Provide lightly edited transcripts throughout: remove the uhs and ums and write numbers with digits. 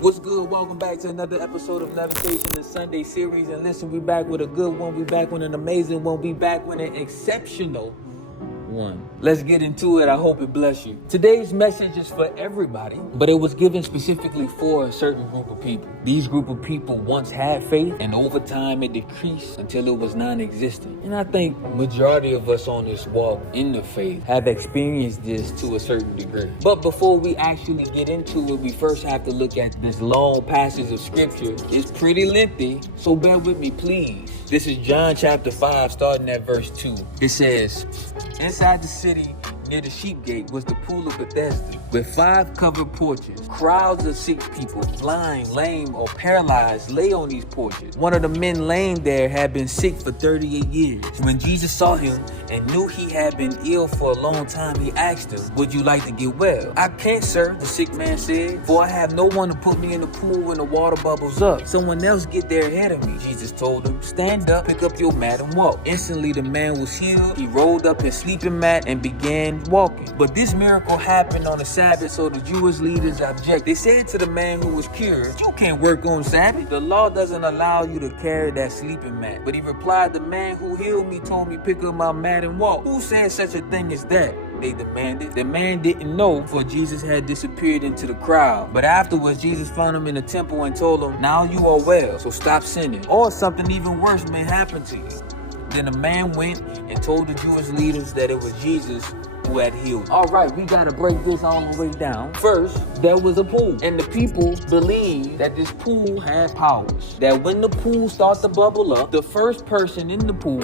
What's good? Welcome back to another episode of Levitation, the Sunday series. And listen, we back with a good one. We back with an amazing one. We back with an exceptional one. Let's get into it. I hope it bless you. Today's message is for everybody, but it was given specifically for a certain group of people. These group of people once had faith, and over time it decreased until it was non-existent. And I think majority of us on this walk in the faith have experienced this to a certain degree. But before we actually get into it, we first have to look at this long passage of scripture. It's pretty lengthy, so bear with me, please. This is John chapter 5, starting at verse 2. It says, "Inside the city, near the sheep gate, was the pool of Bethesda, with 5 covered porches. Crowds of sick people, blind, lame, or paralyzed, lay on these porches. One of the men laying there had been sick for 38 years. When Jesus saw him and knew he had been ill for a long time, he asked him, 'Would you like to get well?' 'I can't, sir,' the sick man said, 'for I have no one to put me in the pool when the water bubbles up. Someone else get there ahead of me.' Jesus told him, 'Stand up, pick up your mat and walk.' Instantly the man was healed. He rolled up his sleeping mat and began walking. But this miracle happened on the Sabbath, so the Jewish leaders object. They said to the man who was cured, 'You can't work on Sabbath. The law doesn't allow you to carry that sleeping mat.' But he replied, 'The man who healed me told me pick up my mat and walk. Who said such a thing as that?' They demanded. The man didn't know, for Jesus had disappeared into the crowd. But afterwards, Jesus found him in the temple and told him, 'Now you are well, so stop sinning, or something even worse may happen to you.' Then the man went and told the Jewish leaders that it was Jesus who had healed him. All right, we gotta break this all the way down. First, there was a pool, and the people believed that this pool had powers. That when the pool starts to bubble up, the first person in the pool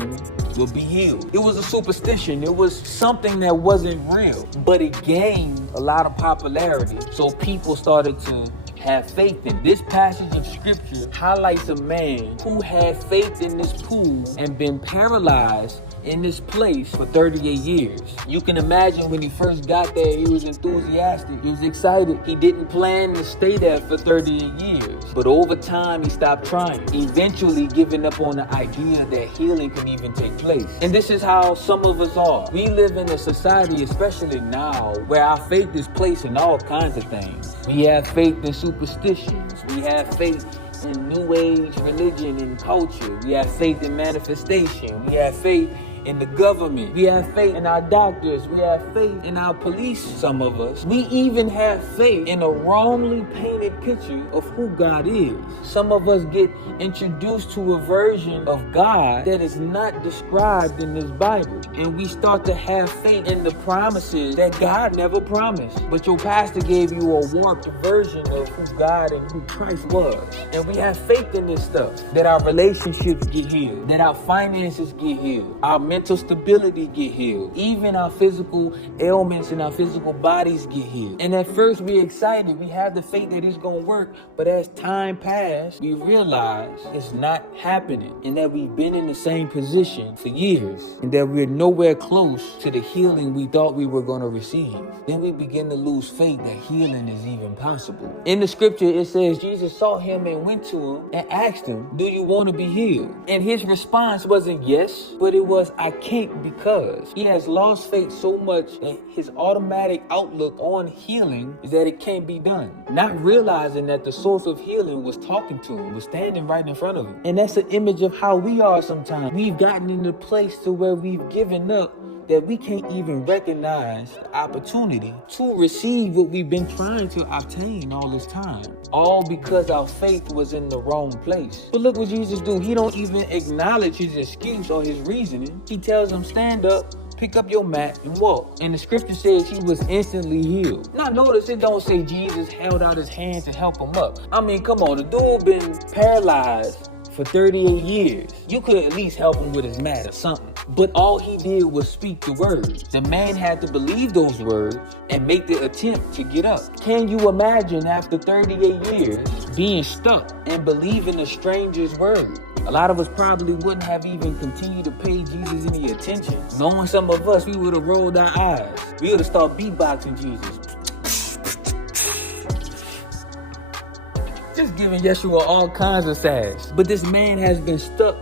will be healed. It was a superstition. It was something that wasn't real, but it gained a lot of popularity. So people started to have faith in. This passage of scripture highlights a man who had faith in this pool and been paralyzed in this place for 38 years. You can imagine when he first got there, he was enthusiastic. He was excited. He didn't plan to stay there for 38 years. But over time, he stopped trying, eventually giving up on the idea that healing could even take place. And this is how some of us are. We live in a society, especially now, where our faith is placed in all kinds of things. We have faith in superstitions. We have faith in New Age religion and culture. We have faith in manifestation. We have faith in the government. We have faith in our doctors. We have faith in our police, some of us. We even have faith in a wrongly painted picture of who God is. Some of us get introduced to a version of God that is not described in this Bible. And we start to have faith in the promises that God never promised. But your pastor gave you a warped version of who God and who Christ was. And we have faith in this stuff. That our relationships get healed. That our finances get healed. Our mental stability get healed. Even our physical ailments and our physical bodies get healed. And at first we're excited. We have the faith that it's going to work. But as time passed, we realize it's not happening. And that we've been in the same position for years. And that we're nowhere close to the healing we thought we were going to receive. Then we begin to lose faith that healing is even possible. In the scripture, it says Jesus saw him and went to him and asked him, "Do you want to be healed?" And his response wasn't yes, but it was, "I can't," because he has lost faith so much that his automatic outlook on healing is that it can't be done. Not realizing that the source of healing was talking to him, was standing right in front of him. And that's an image of how we are sometimes. We've gotten in a place to where we've given up, that we can't even recognize the opportunity to receive what we've been trying to obtain all this time. All because our faith was in the wrong place. But look what Jesus do. He don't even acknowledge his excuse or his reasoning. He tells them, "Stand up, pick up your mat and walk." And the scripture says he was instantly healed. Now notice it don't say Jesus held out his hand to help him up. I mean, come on, the dude been paralyzed for 38 years. You could at least help him with his mat or something. But all he did was speak the words. The man had to believe those words and make the attempt to get up. Can you imagine after 38 years being stuck and believing a stranger's word? A lot of us probably wouldn't have even continued to pay Jesus any attention. Knowing some of us, we would have rolled our eyes. We would have started beatboxing Jesus. Just giving Yeshua all kinds of sass. But this man has been stuck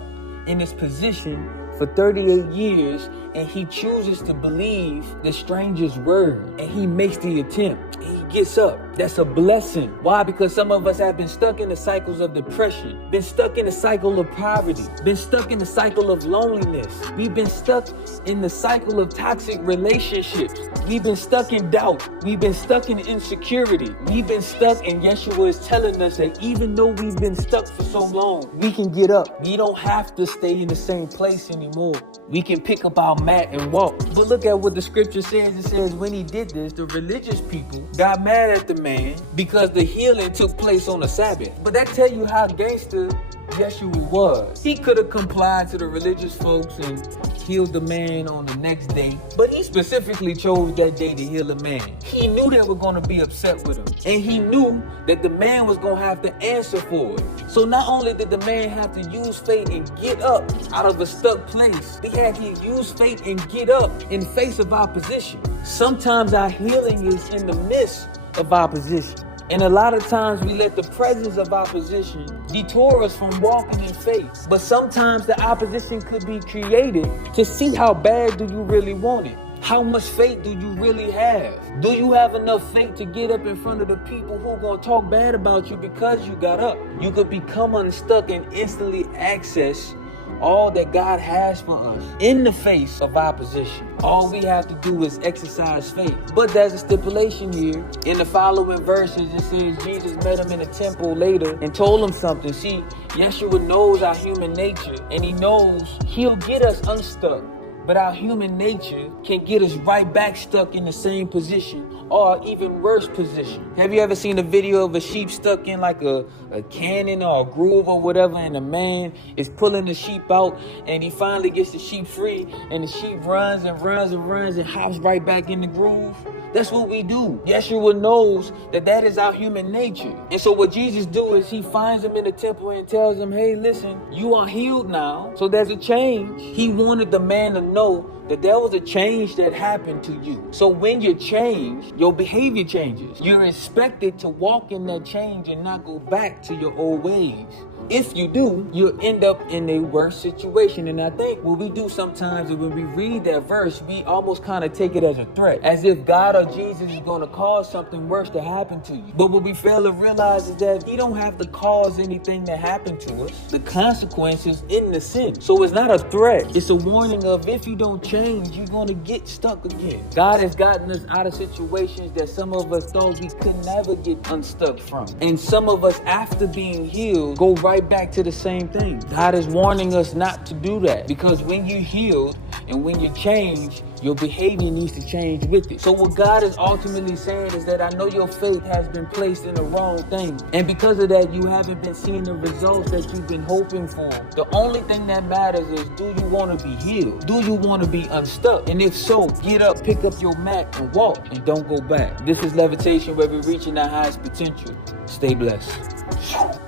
in this position for 38 years, and he chooses to believe the stranger's word, and he makes the attempt. He gets up. That's a blessing. Why? Because some of us have been stuck in the cycles of depression, been stuck in the cycle of poverty, been stuck in the cycle of loneliness. We've been stuck in the cycle of toxic relationships. We've been stuck in doubt. We've been stuck in insecurity. We've been stuck, and Yeshua is telling us that even though we've been stuck for so long, we can get up. We don't have to stay in the same place anymore. We can pick up our mat and walk. But look at what the scripture says. It says when he did this, the religious people got mad at the man because the healing took place on the Sabbath. But that tell you how gangster Yeshua was. He could have complied to the religious folks and healed the man on the next day, but he specifically chose that day to heal the man. He knew they were going to be upset with him, and he knew that the man was going to have to answer for it. So not only did the man have to use faith and get up out of a stuck place, he had to use faith and get up in face of opposition. Sometimes our healing is in the midst of opposition. And a lot of times we let the presence of opposition detour us from walking in faith. But sometimes the opposition could be created to see how bad do you really want it. How much faith do you really have? Do you have enough faith to get up in front of the people who are going to talk bad about you because you got up? You could become unstuck and instantly access all that God has for us in the face of opposition. All we have to do is exercise faith. But there's a stipulation here. In the following verses, it says Jesus met him in the temple later and told him something. See, Yeshua knows our human nature, and he knows he'll get us unstuck. But our human nature can get us right back stuck in the same position, or even worse position. Have you ever seen a video of a sheep stuck in like a cannon or a groove or whatever, and the man is pulling the sheep out, and he finally gets the sheep free, and the sheep runs and runs and runs and hops right back in the groove? That's what we do. Yeshua knows that that is our human nature. And so what Jesus do is he finds him in the temple and tells him, hey, listen, you are healed now. So there's a change. He wanted the man to know that there was a change that happened to you. So when you change, your behavior changes. You're expected to walk in that change and not go back to your old ways. If you do, you'll end up in a worse situation. And I think what we do sometimes is when we read that verse, we almost kind of take it as a threat, as if God or Jesus is going to cause something worse to happen to you. But what we fail to realize is that he don't have to cause anything to happen to us. The consequences in the sin. So it's not a threat. It's a warning of if you don't change, you're going to get stuck again. God has gotten us out of situations that some of us thought we could never get unstuck from. And some of us, after being healed, go right back to the same thing. God is warning us not to do that, because when you're healed and when you change, your behavior needs to change with it. So what God is ultimately saying is that I know your faith has been placed in the wrong thing, and because of that, you haven't been seeing the results that you've been hoping for. The only thing that matters is, do you want to be healed? Do you want to be unstuck? And if so, get up, pick up your mat, and walk, and don't go back. This is Levitation, where we're reaching our highest potential. Stay blessed.